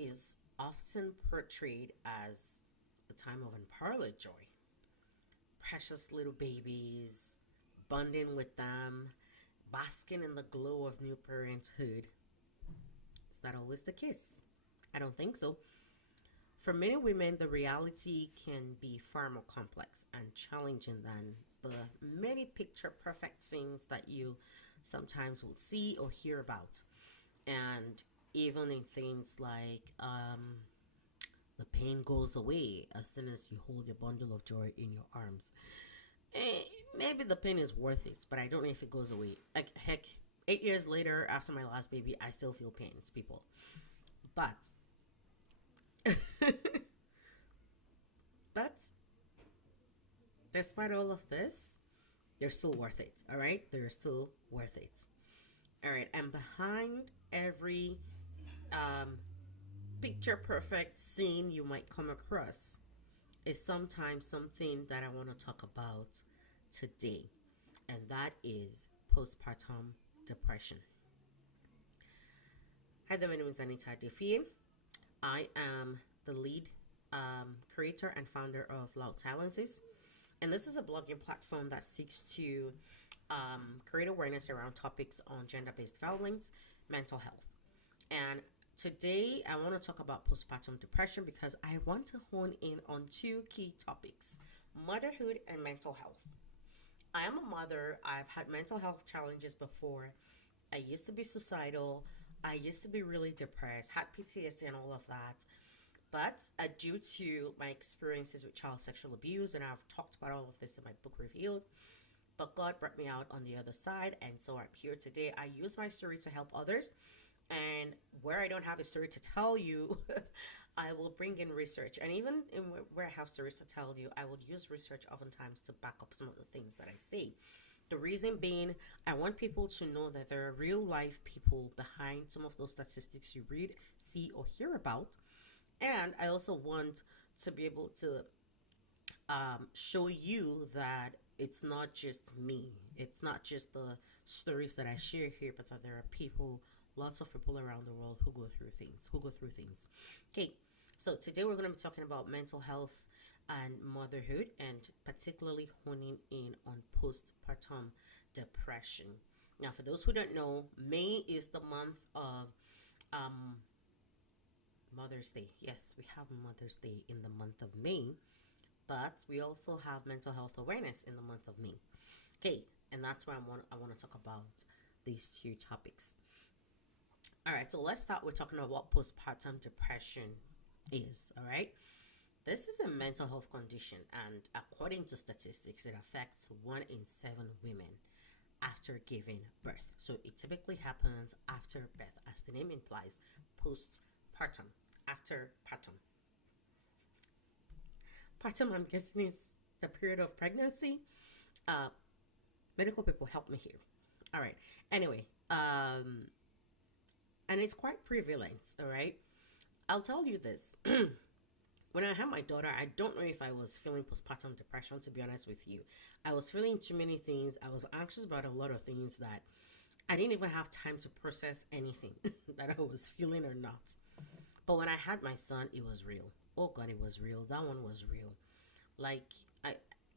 is often portrayed as the time of unparalleled joy. Precious little babies, bonding with them, basking in the glow of new parenthood. Is that always the case? I don't think so. For many women, the reality can be far more complex and challenging than the many picture perfect scenes that you sometimes will see or hear about. And even in things like the pain goes away as soon as you hold your bundle of joy in your arms. Maybe the pain is worth it, but I don't know if it goes away. Like, heck, 8 years later, after my last baby, I still feel pains, people. But but despite all of this, they're still worth it. All right, they're still worth it. All right, and behind every um, picture perfect scene you might come across is sometimes something that I want to talk about today, and that is postpartum depression. Hi there, my name is Anita Defie. I am the lead creator and founder of Loud Silences, and this is a blogging platform that seeks to create awareness around topics on gender based violence, mental health. And today I want to talk about postpartum depression because I want to hone in on two key topics: motherhood and mental health. I am a mother. I've had mental health challenges before. I used to be suicidal. I used to be really depressed, had PTSD and all of that. But due to my experiences with child sexual abuse, and I've talked about all of this in my book Revealed, but God brought me out on the other side, and so I'm here today. I use my story to help others, and where I don't have a story to tell you, I will bring in research. And even in where I have stories to tell you, I will use research oftentimes to back up some of the things that I say. The reason being, I want people to know that there are real life people behind some of those statistics you read, see, or hear about. And I also want to be able to show you that it's not just me. It's not just the stories that I share here, but that there are people, lots of people around the world who go through things. Okay, so today we're going to be talking about mental health and motherhood, and particularly honing in on postpartum depression. Now, for those who don't know, May is the month of Mother's Day. Yes, we have Mother's Day in the month of May, but we also have mental health awareness in the month of May. Okay, and that's why I want to talk about these two topics. All right, so let's start with talking about what postpartum depression is. All right, this is a mental health condition, and according to statistics, it affects 1 in 7 women after giving birth. So it typically happens after birth, as the name implies, postpartum, after partum. Partum, I'm guessing, is the period of pregnancy. Uh, Medical people help me here. All right. Anyway, and it's quite prevalent. All right. I'll tell you this. When I had my daughter, I don't know if I was feeling postpartum depression, to be honest with you. I was feeling too many things. I was anxious about a lot of things that I didn't even have time to process anything that I was feeling or not. But when I had my son, it was real. Oh God, it was real. That one was real. Like, I,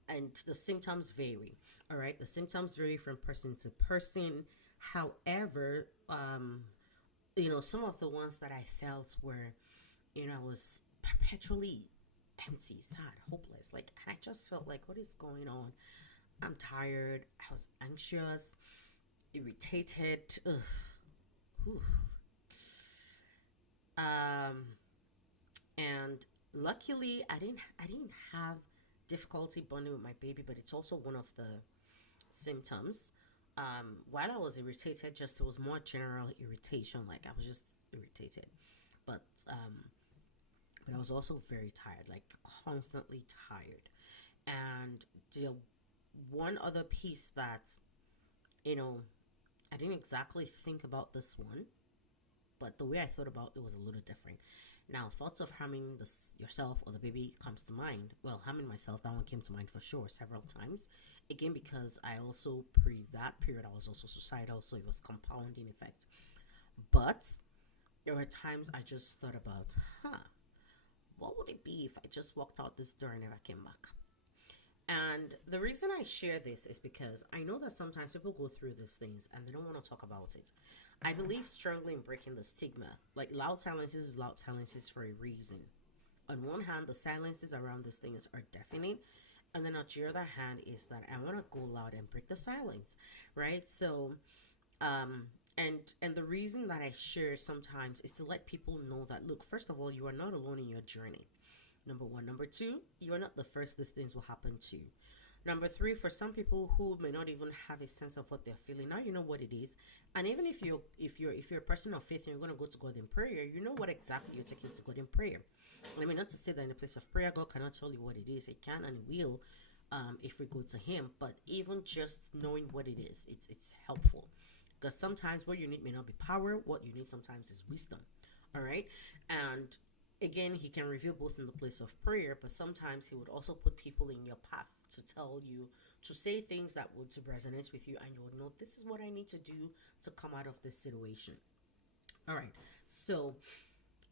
and the symptoms vary. All right. The symptoms vary from person to person. However, some of the ones that I felt were, I was perpetually empty, sad, hopeless. Like, and I just felt like, what is going on? I'm tired. I was anxious, irritated. Ugh. Whew. And luckily, I didn't have difficulty bonding with my baby, but it's also one of the symptoms. While I was irritated, just it was more general irritation. Like, I was just irritated, but I was also very tired, like constantly tired. And the one other piece that you know I didn't exactly think about this one, but the way I thought about it was a little different. Now, thoughts of harming yourself or the baby comes to mind. Well, harming myself, that one came to mind for sure several times. Again, because I also, pre that period, I was also suicidal, so it was compounding effect. But There were times I just thought about, what would it be if I just walked out this door and never came back? And the reason I share this is because I know that sometimes people go through these things and they don't want to talk about it. I believe strongly in breaking the stigma. Like, loud silences is loud silences for a reason. On one hand, the silences around these things are deafening, and then on the other hand is that I want to go loud and break the silence, right? So, um, and the reason that I share sometimes is to let people know that, look, first of all, you are not alone in your journey. Number one. Number two, you are not the first these things will happen to. Number three, for some people who may not even have a sense of what they're feeling, now you know what it is. And even if you're a person of faith and you're gonna go to God in prayer, you know what exactly you're taking to God in prayer. I mean, not to say that in the place of prayer, God cannot tell you what it is. He can and He will, if we go to Him. But even just knowing what it is, it's helpful. Because sometimes what you need may not be power. What you need sometimes is wisdom. All right, and again, He can reveal both in the place of prayer, but sometimes He would also put people in your path to tell you, to say things that would to resonate with you, and you would know this is what I need to do to come out of this situation. All right, so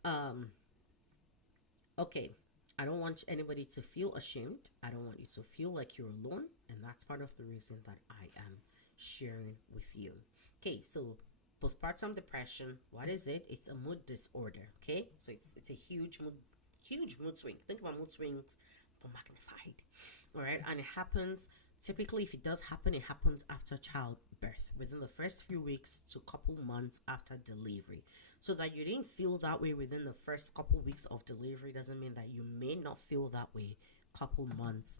um okay, I don't want anybody to feel ashamed. I don't want you to feel like you're alone, and that's part of the reason that I am sharing with you. Okay, so postpartum depression, what is it? It's a mood disorder. Okay, so it's a huge mood swing. Think about mood swings but magnified. All right, and it happens typically. If it does happen, it happens after childbirth, within the first few weeks to couple months after delivery. So that you didn't feel that way within the first couple weeks of delivery doesn't mean that you may not feel that way couple months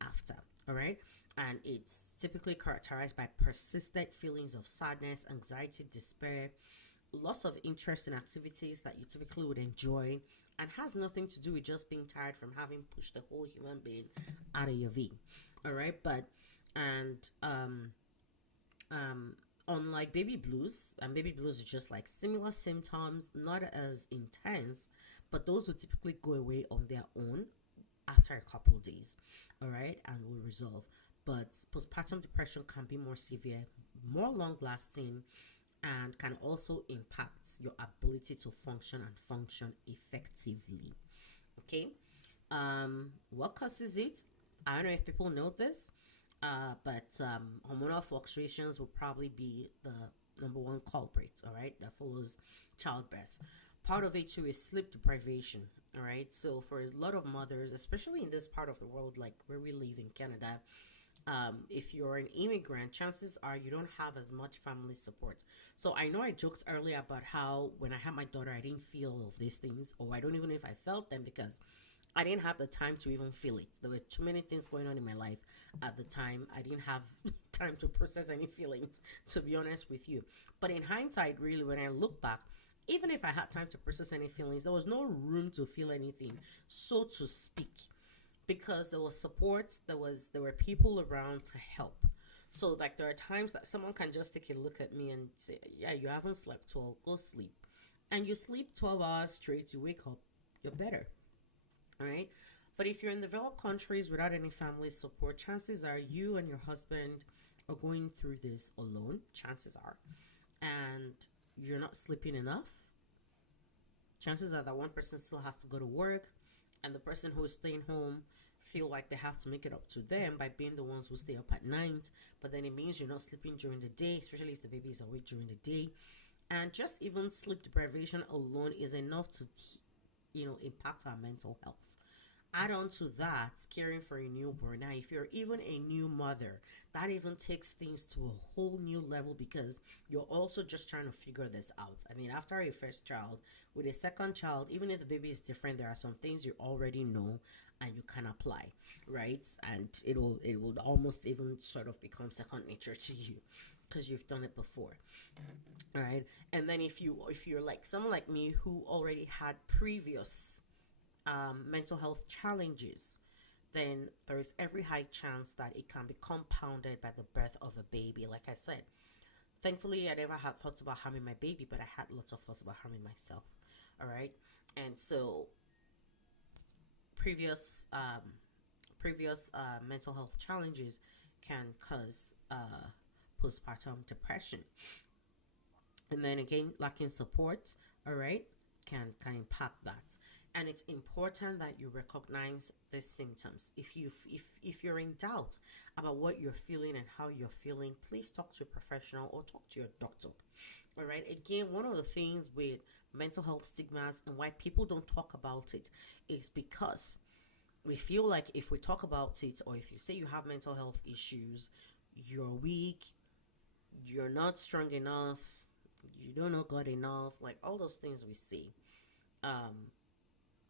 after. All right, and it's typically characterized by persistent feelings of sadness, anxiety, despair, loss of interest in activities that you typically would enjoy, and has nothing to do with just being tired from having pushed the whole human being out of your V. All right, but and um unlike baby blues, and baby blues are just like similar symptoms, not as intense, but those will typically go away on their own after a couple of days. All right, and will resolve. But postpartum depression can be more severe, more long lasting, and can also impact your ability to function and function effectively. Okay, what causes it? I don't know if people know this, but hormonal fluctuations will probably be the number one culprit. All right, that follows childbirth. Part of it too is sleep deprivation. All right, so for a lot of mothers, especially in this part of the world, like where we live in Canada, if you're an immigrant, chances are you don't have as much family support. So I know I joked earlier about how when I had my daughter, I didn't feel of these things, or I don't even know if I felt them because I didn't have the time to even feel it. There were too many things going on in my life at the time. I didn't have time to process any feelings, to be honest with you. But in hindsight, really, when I look back, even if I had time to process any feelings, there was no room to feel anything, so to speak, because there was support, there were people around to help. So like there are times that someone can just take a look at me and say, "Yeah, you haven't slept well. Go sleep." And you sleep 12 hours straight, you wake up, you're better. All right? But if you're in developed countries without any family support, chances are you and your husband are going through this alone, chances are. And you're not sleeping enough. Chances are that one person still has to go to work, and the person who is staying home feel like they have to make it up to them by being the ones who stay up at night. But then it means you're not sleeping during the day, especially if the baby is awake during the day. And just even sleep deprivation alone is enough to impact our mental health. Add on to that, caring for a newborn. Now, if you're even a new mother, that even takes things to a whole new level because you're also just trying to figure this out. I mean, after a first child, with a second child, even if the baby is different, there are some things you already know and you can apply, right? And it will almost even sort of become second nature to you because you've done it before. All right. And then if you're like someone like me who already had previous mental health challenges, then there is every high chance that it can be compounded by the birth of a baby. Like I said, thankfully, I never had thoughts about harming my baby, but I had lots of thoughts about harming myself. All right, and so previous mental health challenges can cause postpartum depression. And then again, lacking support, all right, can impact that. And it's important that you recognize the symptoms. If you're in doubt about what you're feeling and how you're feeling, please talk to a professional or talk to your doctor. All right. Again, one of the things with mental health stigmas and why people don't talk about it is because we feel like if we talk about it, or if you say you have mental health issues, you're weak, you're not strong enough, you don't know God enough, like all those things we see. Um,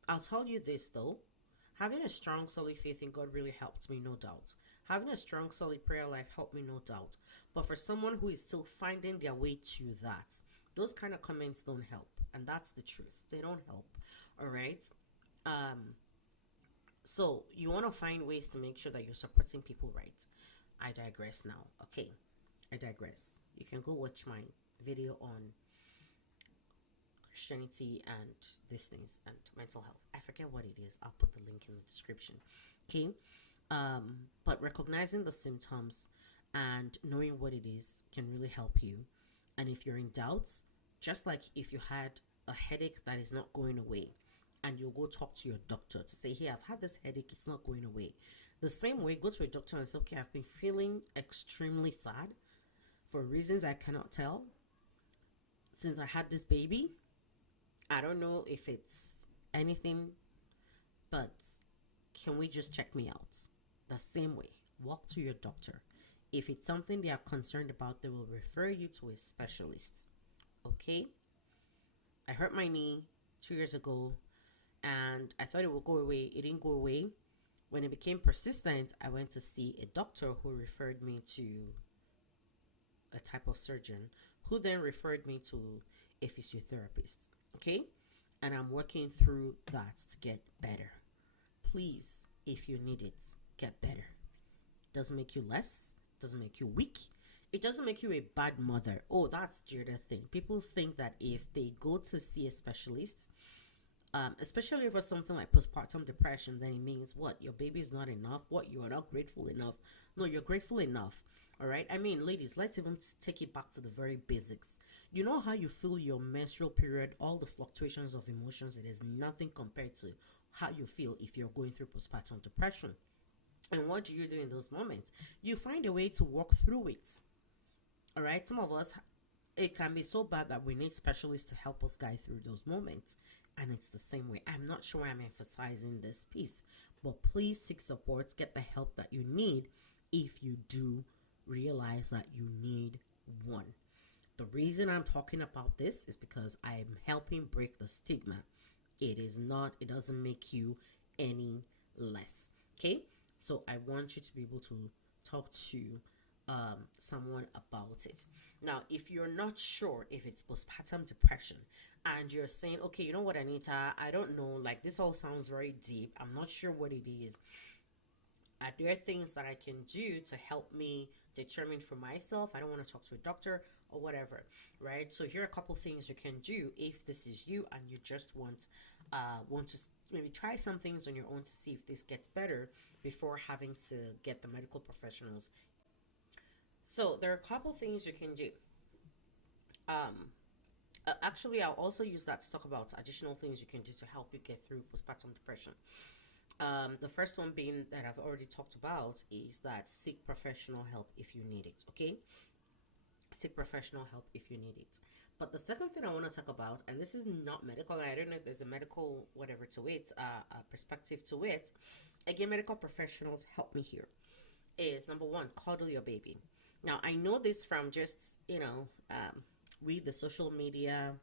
I'll tell you this though, having a strong, solid faith in God really helped me, no doubt. Having a strong, solid prayer life helped me, no doubt. But for someone who is still finding their way to that, those kind of comments don't help. And that's the truth. They don't help. All right. Um, so you want to find ways to make sure that you're supporting people right. I digress now. Okay. I digress. You can go watch my video on Christianity and these things and mental health. I forget what it is. I'll put the link in the description. Okay. But recognizing the symptoms and knowing what it is can really help you. And if you're in doubt, just like if you had a headache that is not going away, and you'll go talk to your doctor to say, hey, I've had this headache, it's not going away. The same way, go to a doctor and say, okay, I've been feeling extremely sad for reasons I cannot tell since I had this baby. I don't know if it's anything, but can we just check me out? The same way, walk to your doctor. If it's something they are concerned about, they will refer you to a specialist. Okay? I hurt my knee 2 years ago and I thought it would go away. It didn't go away. When it became persistent, I went to see a doctor who referred me to a type of surgeon who then referred me to a physiotherapist. Okay? And I'm working through that to get better. Please, if you need it, get better. Doesn't make you less, doesn't make you weak. It doesn't make you a bad mother. Oh, that's the other thing. People think that if they go to see a specialist, especially for something like postpartum depression, then it means what? Your baby is not enough? What? You're not grateful enough? No, you're grateful enough. All right. I mean, ladies, let's even take it back to the very basics. You know how you feel your menstrual period, all the fluctuations of emotions, it is nothing compared to how you feel if you're going through postpartum depression. And what do you do in those moments? You find a way to walk through it. All right. Some of us, it can be so bad that we need specialists to help us guide through those moments. And it's the same way. I'm not sure I'm emphasizing this piece, but please seek support, get the help that you need if you do realize that you need one. The reason I'm talking about this is because I'm helping break the stigma. It is not, it doesn't make you any less. Okay? So I want you to be able to talk to someone about it. Now, if you're not sure if it's postpartum depression and you're saying, okay, you know what, Anita, I don't know, like this all sounds very deep. I'm not sure what it is. Are there things that I can do to help me determine for myself? I don't want to talk to a doctor or whatever, right? So here are a couple things you can do if this is you and you just want to maybe try some things on your own to see if this gets better before having to get the medical professionals. So there are a couple things you can do. Um, Actually, I'll also use that to talk about additional things you can do to help you get through postpartum depression. The first one being that I've already talked about is that seek professional help if you need it. Okay, seek professional help if you need it. But the second thing I want to talk about, and this is not medical, and I don't know if there's a medical whatever to it, perspective to it. Again, medical professionals help me here. Is number one, cuddle your baby. Now I know this from just read the social media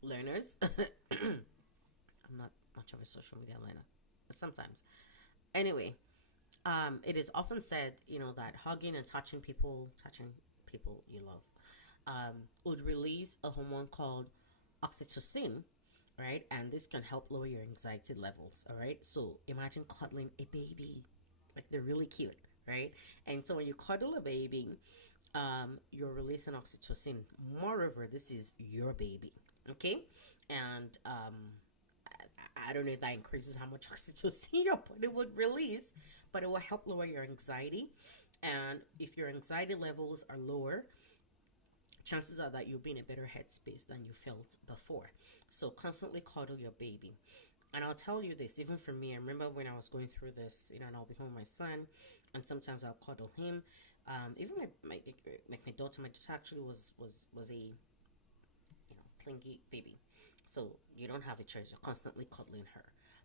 learners. I'm not much of a social media learner, but sometimes. Anyway, it is often said, that hugging and touching people you love, would release a hormone called oxytocin, right? And this can help lower your anxiety levels, all right? So imagine cuddling a baby, like they're really cute, right? And so when you cuddle a baby, you're releasing oxytocin. Moreover, this is your baby, okay? And I don't know if that increases how much oxytocin your body would release, but it will help lower your anxiety. And if your anxiety levels are lower, chances are that you'll be in a better headspace than you felt before. So constantly cuddle your baby. And I'll tell you this, even for me, I remember when I was going through this, and I'll be home with my son, and sometimes I'll cuddle him. Even my daughter, actually was a clingy baby, so you don't have a choice. You're constantly cuddling her,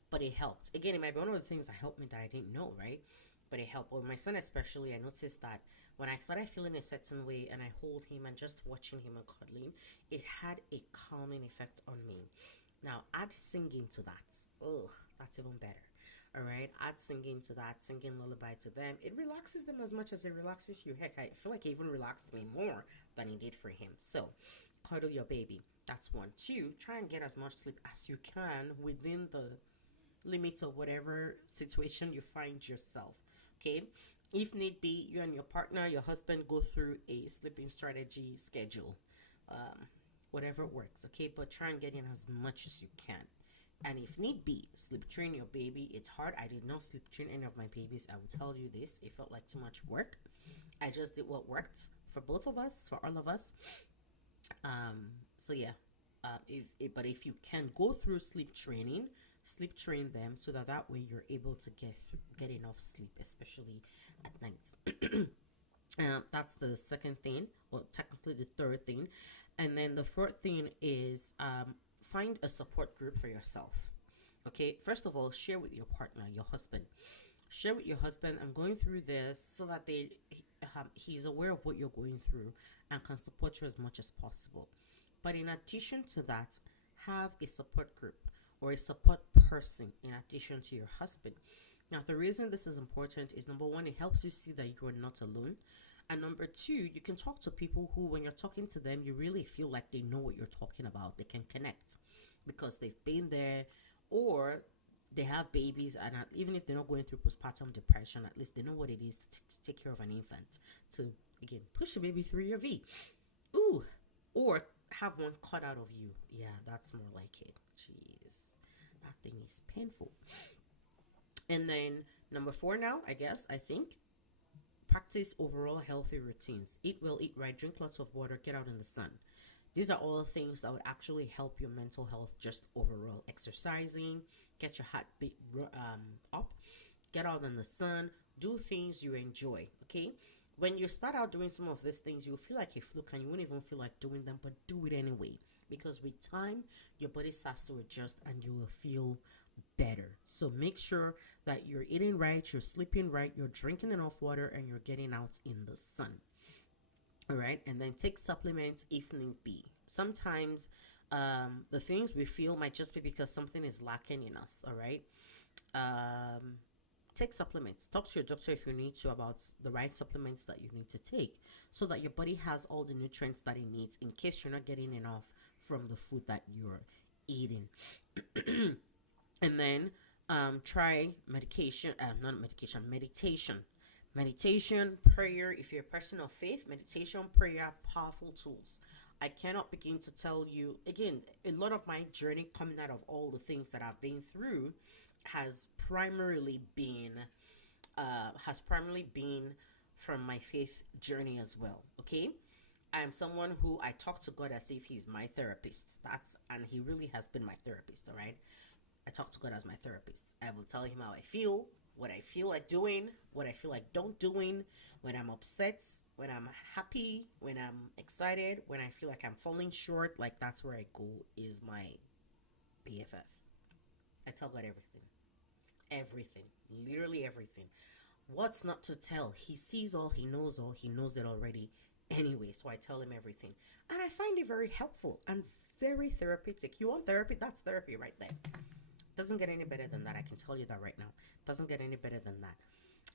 but it helped. Again, it might be one of the things that helped me that I didn't know, right? But it helped. With my son especially, I noticed that when I started feeling a certain way and I hold him and just watching him and cuddling, it had a calming effect on me. Now add singing to that. Oh, that's even better. All right, add singing to that, singing lullaby to them. It relaxes them as much as it relaxes you. Heck, I feel like it even relaxed me more than it did for him. So, cuddle your baby. That's one. Two, try and get as much sleep as you can within the limits of whatever situation you find yourself. Okay, if need be, you and your partner, your husband, go through a sleeping strategy schedule. Um, Whatever works, okay? But try and get in as much as you can. And if need be, sleep train your baby. It's hard. I did not sleep train any of my babies. I will tell you this. It felt like too much work. I just did what worked for both of us, for all of us. So yeah. But if you can go through sleep training, sleep train them so that way you're able to get enough sleep, especially at night. That's the second thing, or technically the third thing. And then the fourth thing is find a support group for yourself. Okay, first of all, share with your partner, your husband. Share with your husband, I'm going through this, so that he's aware of what you're going through and can support you as much as possible. But in addition to that, have a support group or a support person in addition to your husband. Now, the reason this is important is, number one, it helps you see that you are not alone. And number two, you can talk to people who, when you're talking to them, you really feel like they know what you're talking about. They can connect because they've been there, or they have babies, and even if they're not going through postpartum depression, at least they know what it is to take care of an infant, to, again, push the baby through your V. Ooh, or have one cut out of you. Yeah, that's more like it. Jeez, that thing is painful. And then number four now, I think, practice overall healthy routines. Eat well, eat right, drink lots of water, get out in the sun. These are all things that would actually help your mental health just overall. Exercising, get your heartbeat up, get out in the sun, do things you enjoy, okay? When you start out doing some of these things, you'll feel like a fluke and you won't even feel like doing them, but do it anyway. Because with time, your body starts to adjust and you will feel better. So make sure that you're eating right, you're sleeping right, you're drinking enough water, and you're getting out in the sun. All right, and then take supplements if need be. Sometimes the things we feel might just be because something is lacking in us. All right, um, take supplements. Talk to your doctor if you need to about the right supplements that you need to take, so that your body has all the nutrients that it needs in case you're not getting enough from the food that you're eating. And then try medication, not medication, meditation. Meditation, prayer. If you're a person of faith, meditation, prayer are powerful tools. I cannot begin to tell you, again, a lot of my journey coming out of all the things that I've been through has primarily been from my faith journey as well. Okay, I am someone who I talk to God as if He's my therapist. And He really has been my therapist. All right, I talk to God as my therapist. I will tell Him how I feel, what I feel like doing, what I feel like don't doing, when I'm upset, when I'm happy, when I'm excited, when I feel like I'm falling short. Like, that's where I go, is my BFF. I tell God everything. Everything. Literally everything. What's not to tell? He sees all, He knows it already anyway. So I tell Him everything. And I find it very helpful and very therapeutic. You want therapy? That's therapy right there. Doesn't get any better than that. I can tell you that right now. Doesn't get any better than that.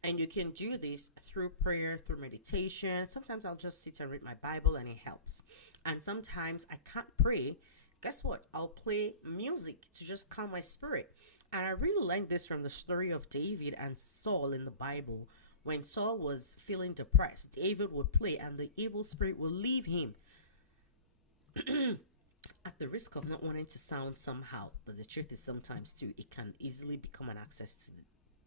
And you can do this through prayer, through meditation. Sometimes I'll just sit and read my Bible and it helps. And sometimes I can't pray. Guess what? I'll play music to just calm my spirit. And I really like this from the story of David and Saul in the Bible. When Saul was feeling depressed, David would play and the evil spirit will leave him. At the risk of not wanting to sound somehow, but the truth is sometimes too, it can easily become an access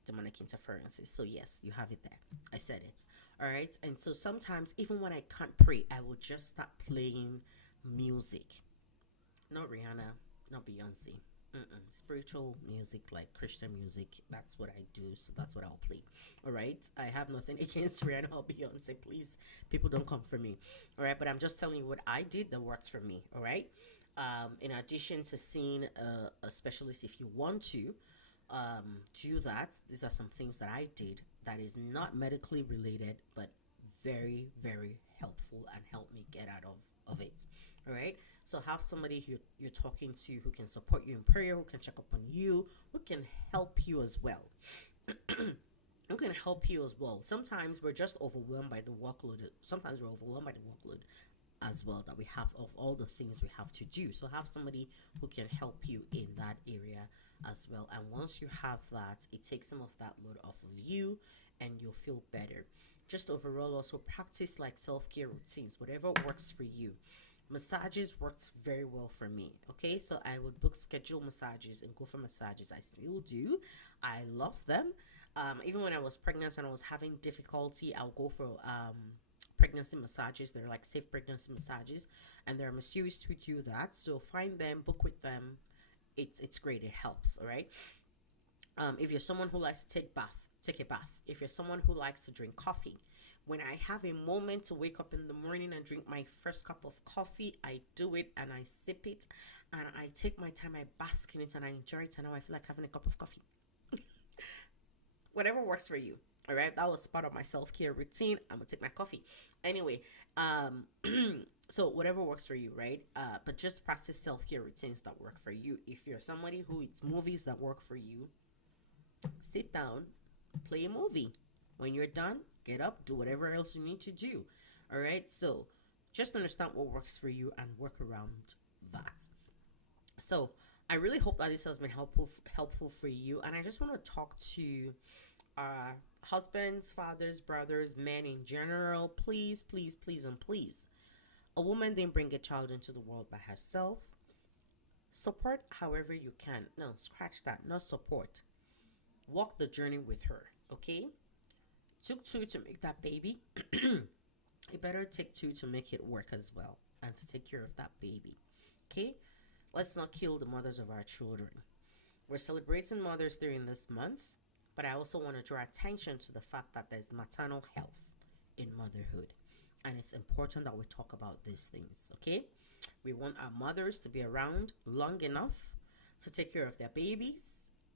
demonic interferences. So yes, you have it there. I said it. All right. And so sometimes even when I can't pray, I will just start playing music. Not Rihanna, not Beyonce. Mm-mm. Spiritual music, like Christian music. That's what I do. So that's what I'll play. All right. I have nothing against Rihanna or Beyonce. Please, people don't come for me. All right. But I'm just telling you what I did that works for me. All right. In addition to seeing a specialist, if you want to do that, these are some things that I did that is not medically related, but very, very helpful and helped me get out of it. All right. So have somebody who you're talking to who can support you in prayer, who can check up on you, who can help you as well. Who can help you as well. Sometimes we're just overwhelmed by the workload. Sometimes we're overwhelmed by the workload as well that we have of all the things we have to do. So have somebody who can help you in that area as well. And once you have that, it takes some of that load off of you and you'll feel better. Just overall, also practice like self-care routines, whatever works for you. Massages works very well for me. Okay, so I would book schedule massages and go for massages. I still do. I love them. Even when I was pregnant and I was having difficulty, I'll go for pregnancy massages. They're like safe pregnancy massages, and there are masseuses who do that. So find them, book with them. It's great. It helps. All right. If you're someone who likes to take a bath. If you're someone who likes to drink coffee, when I have a moment to wake up in the morning and drink my first cup of coffee, I do it and I sip it and I take my time, I bask in it and I enjoy it, and now I feel like having a cup of coffee. Whatever works for you. All right, that was part of my self-care routine. I'm gonna take my coffee anyway. So whatever works for you, right? But just practice self-care routines that work for you. If you're somebody who eats movies that work for you, sit down, play a movie. When you're done, get up, do whatever else you need to do. All right, so just understand what works for you and work around that. So I really hope that this has been helpful for you. And I just want to talk to husbands, fathers, brothers, men in general. Please, please, please, and please. A woman didn't bring a child into the world by herself. Support however you can. No, scratch that. Not support. Walk the journey with her. Okay? Took two to make that baby. It better take two to make it work as well and to take care of that baby. Okay? Let's not kill the mothers of our children. We're celebrating Mother's Day in this month, but I also want to draw attention to the fact that there's maternal health in motherhood. And it's important that we talk about these things, okay? We want our mothers to be around long enough to take care of their babies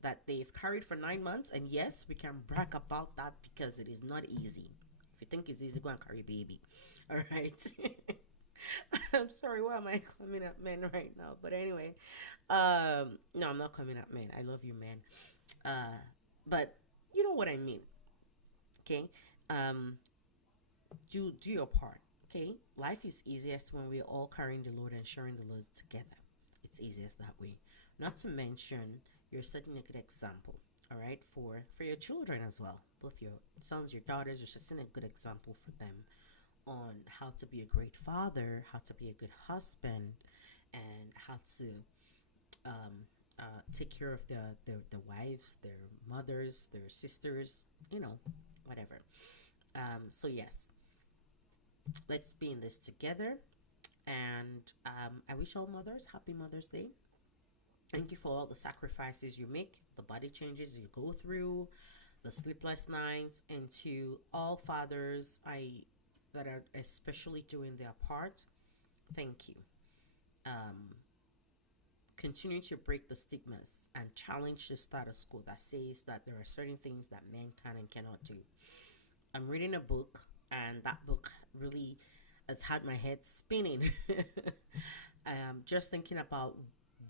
that they've carried for 9 months. And yes, we can brag about that because it is not easy. If you think it's easy, go and carry a baby. All right. I'm sorry, why am I coming at men right now? But anyway, no, I'm not coming at men. I love you, men. But you know what I mean. Okay. Do your part. Okay. Life is easiest when we're all carrying the load and sharing the load together. It's easiest that way. Not to mention, you're setting a good example. All right, for your children as well. Both your sons, your daughters, you're setting a good example for them on how to be a great father, how to be a good husband, and how to take care of their wives, their mothers, their sisters, whatever. So yes, let's be in this together. And I wish all mothers happy Mother's Day. Thank you for all the sacrifices you make, the body changes you go through, the sleepless nights, and to all fathers that are especially doing their part. Thank you. Continue to break the stigmas and challenge the status quo that says that there are certain things that men can and cannot do. I'm reading a book, and that book really has had my head spinning. Just thinking about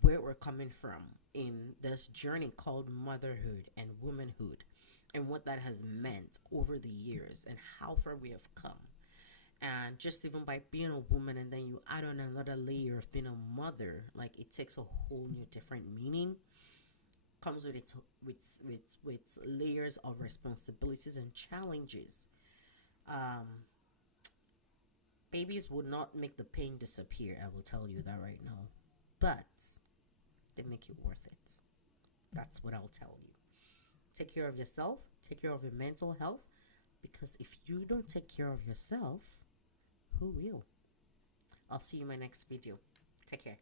where we're coming from in this journey called motherhood and womanhood, and what that has meant over the years and how far we have come. And just even by being a woman, and then you add on another layer of being a mother, like it takes a whole new different meaning. Comes with its with layers of responsibilities and challenges. Babies would not make the pain disappear, I will tell you that right now, but they make it worth it. That's what I'll tell you. Take care of yourself, take care of your mental health, because if you don't take care of yourself, who will? I'll see you in my next video. Take care.